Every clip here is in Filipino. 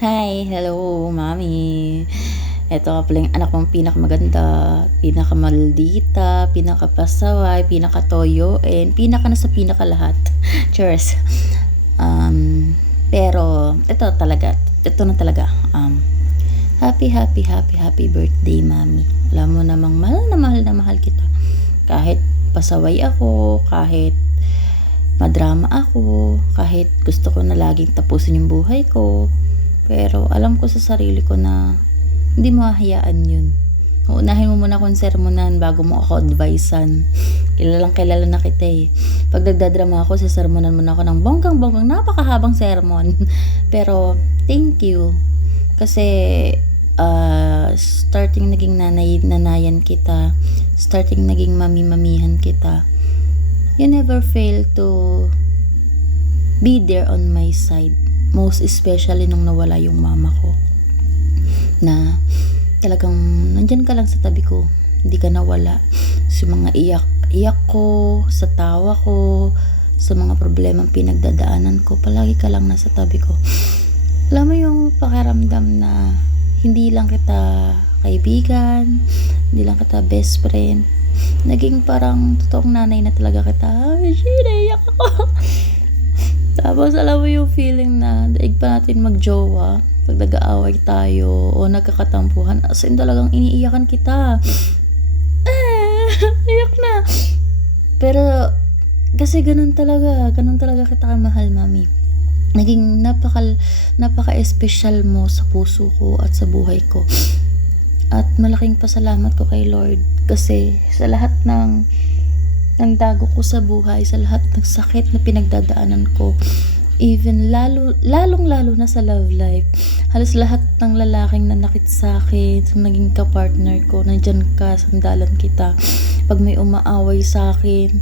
Hi, hello, mami. Ito ka pala yung anak mong pinakamaganda, pinakamaldita, pinakapasaway, pinakatoyo, and pinaka na sa pinakalahat. Cheers. Pero ito na talaga. Happy birthday, mami. Alam mo namang mahal na mahal kita. Kahit pasaway ako, kahit madrama ako, kahit gusto ko na laging tapusin yung buhay ko, pero alam ko sa sarili ko na hindi mo hahayaan yun. Uunahin mo muna akong sermonan bago mo ako advisean. Kilala na kita eh. Pag nagdadrama ako, sermonan muna ako ng bonggang napakahabang sermon. Pero thank you kasi starting naging nanayan kita, starting naging mamihan kita, you never fail to be there on my side. Most especially nung nawala yung mama ko. Na talagang nandyan ka lang sa tabi ko. Hindi ka nawala. Sa mga iyak ko, sa tawa ko, sa mga problemang pinagdadaanan ko, palagi ka lang nasa tabi ko. Alam mo yung pakiramdam na hindi lang kita kaibigan, hindi lang kita best friend, naging parang totoong nanay na talaga kita. Ay, naiyak ako. Tapos alam mo yung feeling na daig pa natin magjowa pag nag-aaway tayo o nagkakatampuhan, as in talagang iniiyakan kita. Iyak na. Pero kasi ganun talaga kita kamahal, mami. Naging napaka-espesyal mo sa puso ko at sa buhay ko. At malaking pasalamat ko kay Lord kasi sa lahat ng dago ko sa buhay, sa lahat ng sakit na pinagdadaanan ko, even lalong na sa love life, halos lahat ng lalaking nanakit sa akin, naging ka-partner ko, nandyan ka, sandalan kita. Pag may umaaway sa akin,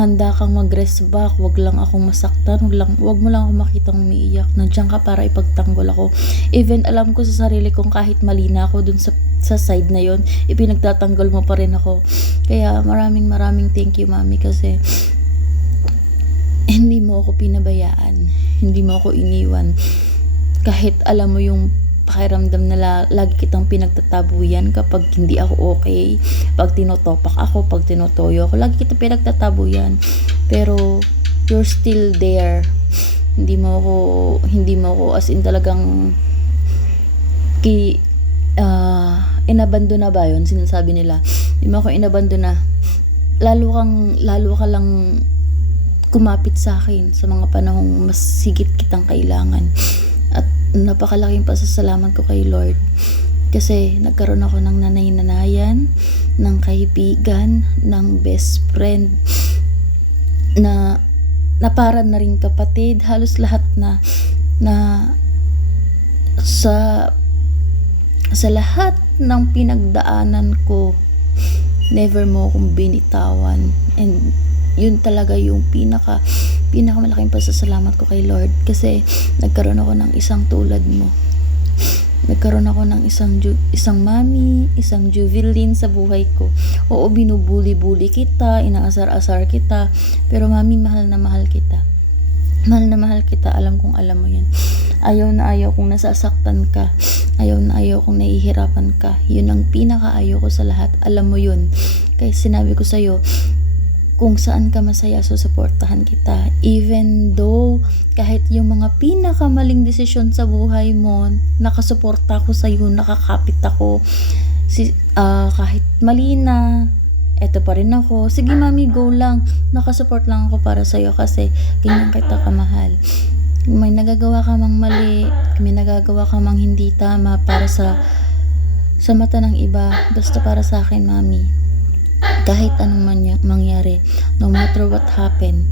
handa kang mag-rest back, wag lang akong masaktan, wag mo lang akong makitang umiiyak, nandiyan ka para ipagtanggol ako. Even alam ko sa sarili kong kahit mali na ako dun sa side na yon, ipinagtatanggol mo pa rin ako. Kaya maraming thank you, mami, kasi hindi mo ako pinabayaan, hindi mo ako iniwan. Kahit alam mo yung pakiramdam na lagi kitang pinagtatabuyan kapag hindi ako okay, pag tinotopak ako, pag tinotoyo ako, lagi kitang pinagtatabuyan, pero you're still there. Hindi mo ako as in talagang inabandona ba yun, sinasabi nila, hindi mo ako inabandona. Lalo ka lang kumapit sa akin sa mga panahong mas sigit kitang kailangan. At napakalaking pasasalamat ko kay Lord kasi nagkaroon ako ng nanay-nanayan, ng kaibigan, ng best friend na para na rin kapatid. Halos lahat na sa lahat ng pinagdaanan ko, never mo akong binitawan. And yun talaga yung pinakamalaking pasasalamat ko kay Lord kasi nagkaroon ako ng isang tulad mo. Nagkaroon ako ng isang mami, isang Juvilin sa buhay ko. Oo, binubuli-buli kita, inaasar-asar kita, pero mami, mahal na mahal kita. Mahal na mahal kita, alam kong alam mo yan. Ayaw na ayaw kong nasasaktan ka. Ayaw na ayaw kong nahihirapan ka. Yun ang pinakaayaw ko sa lahat. Alam mo yun. Kaya sinabi ko sa'yo, kung saan ka masaya, susuportahan kita. Even though, kahit yung mga pinakamaling desisyon sa buhay mo, nakasuporta ako sa'yo, nakakapit ako. Kahit mali na, eto pa rin ako. Sige, mami, go lang. Nakasupport lang ako para sa'yo kasi ganyan kita kamahal. Kung may nagagawa ka mang mali, kung may nagagawa ka mang hindi tama para sa mata ng iba, basta para sa akin, mami, kahit anong mangyari, no matter what happen,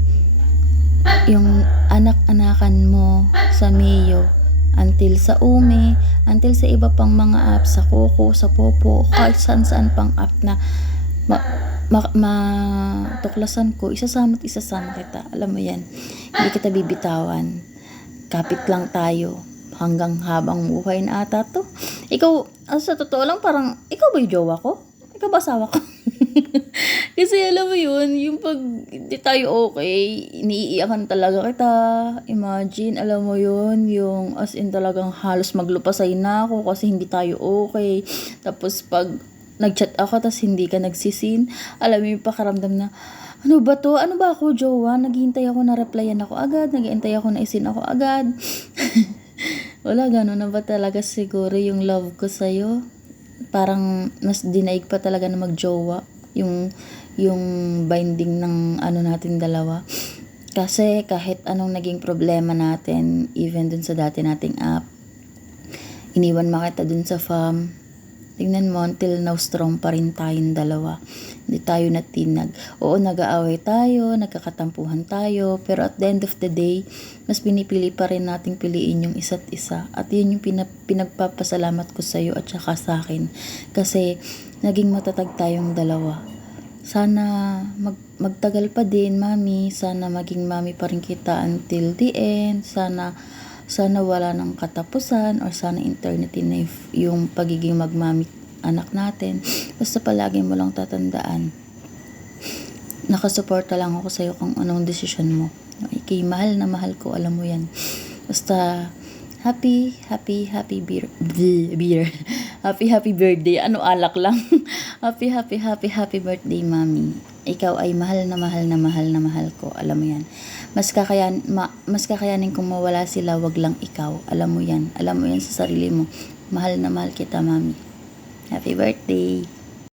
yung anak-anakan mo sa Mayo, until sa Ume, until sa iba pang mga apps, sa Coco, sa Popo, kahit saan pang app na matuklasan ko, isasama kita. Alam mo yan, hindi kita bibitawan. Kapit lang tayo hanggang habang buhay na ata to. Ikaw, sa totoo lang, parang ikaw ba yung jowa ko? Ikaw ba asawa ko? Kasi alam mo yun, yung pag hindi tayo okay, iniiyakan talaga kita. Imagine, alam mo yun, yung as in talagang halos maglupasay na ako kasi hindi tayo okay. Tapos pag nagchat ako tapos hindi ka nagsisin, alam mo yung pakaramdam na, ano ba to? Ano ba ako, jowa? Naghihintay ako na replyan ako agad, naghihintay ako na isin ako agad. Wala, gano'n na ba talaga siguro yung love ko sa'yo? Parang mas dinaig pa talaga na magjowa yung binding ng ano natin dalawa. Kasi kahit anong naging problema natin, even dun sa dati nating app, iniwan mo kita dun sa farm. Tingnan mo, until now strong pa rin tayong dalawa. Hindi tayo natinag. Oo, nag-aaway tayo, nagkakatampuhan tayo, pero at the end of the day, mas pinipili pa rin nating piliin yung isa't isa. At yun yung pinagpapasalamat ko sa'yo at saka sa akin. Kasi naging matatag tayong dalawa. Sana magtagal pa din, mami. Sana maging mami pa rin kita until the end. Sana wala nang katapusan or sana eternity na yung pagiging magmami anak natin. Basta palagi mo lang tatandaan. Nakasuporta lang ako sa'yo kung anong desisyon mo. Okay, mahal na mahal ko, alam mo yan. Basta happy beer. Happy birthday. Ano alak lang. happy birthday, mami. Ikaw ay mahal na mahal na mahal na mahal ko. Alam mo yan. Mas kakayanin kung mawala sila, wag lang ikaw. Alam mo yan. Alam mo yan sa sarili mo. Mahal na mahal kita, mami. Happy birthday.